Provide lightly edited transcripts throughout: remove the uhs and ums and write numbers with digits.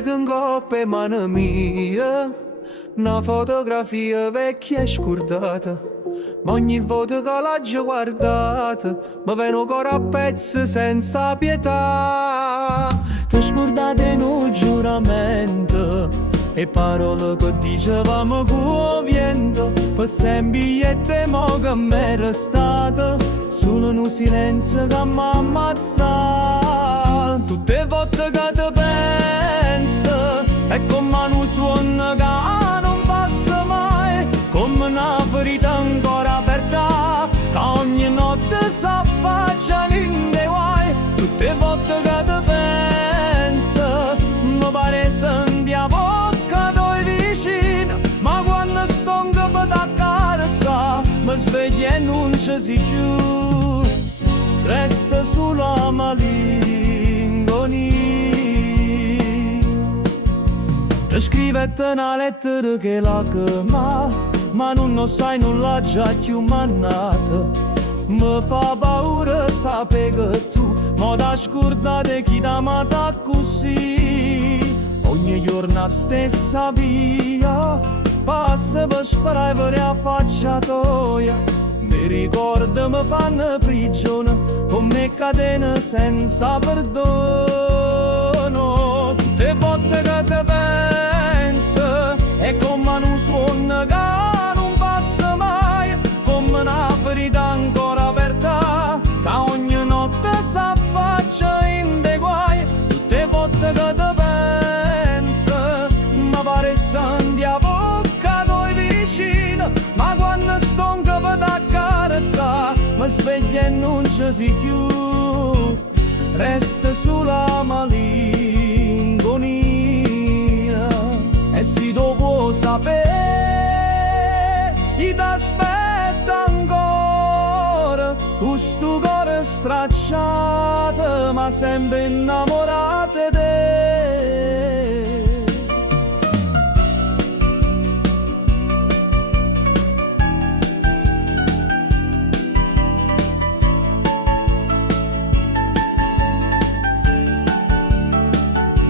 tengo in coppa e mano mia una fotografia vecchia e scordata. Ma ogni volta che l'ho guardata mi viene ancora a pezzi senza pietà. Ti scordate in un giuramento e parole che dicevamo con vento, per sempre e temo che mi è restata solo un silenzio che mi ammazza. Tutte le volte che ti penso è come un suono che non passa mai, come una ferita ancora aperta che ogni notte si affaccia in dei guai. Tutte le volte che ti penso mi pare senti a bocca dove vicino, ma quando sto in capo da carezza mi sveglio e non ci si più, resta solo la malinconia. Ti scrivete una lettera che la chiama, ma non sai, non l'ha già più mannata. Mi fa paura sapere che tu mi da scordare chi da amata così. Ogni giorno la stessa via passa per sperare per la faccia tua. Mi ricordo mi fanno prigione come catene senza perdono. Tutte volte che ti penso è come un suono che non passa mai, come una ferita ancora aperta che ogni notte si affaccia in dei guai. Tutte le volte che ti penso mi pare senti a bocca dove vicino, ma quando sto in capo da carezza mi sveglio e non ci si più, resta sulla malinconia. E se dopo sapere ti aspetta ancora questo cuore stracciato ma sempre innamorato di te.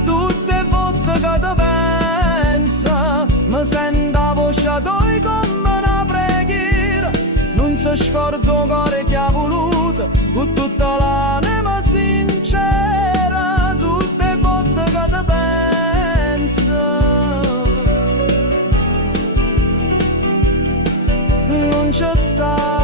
Tutte volte che ti penso mi sento la voce tua come una preghiera, non si scorda un cuore che ha voluto con tutta l'anima sincera. Tutte le volte che ti penso non c'è sta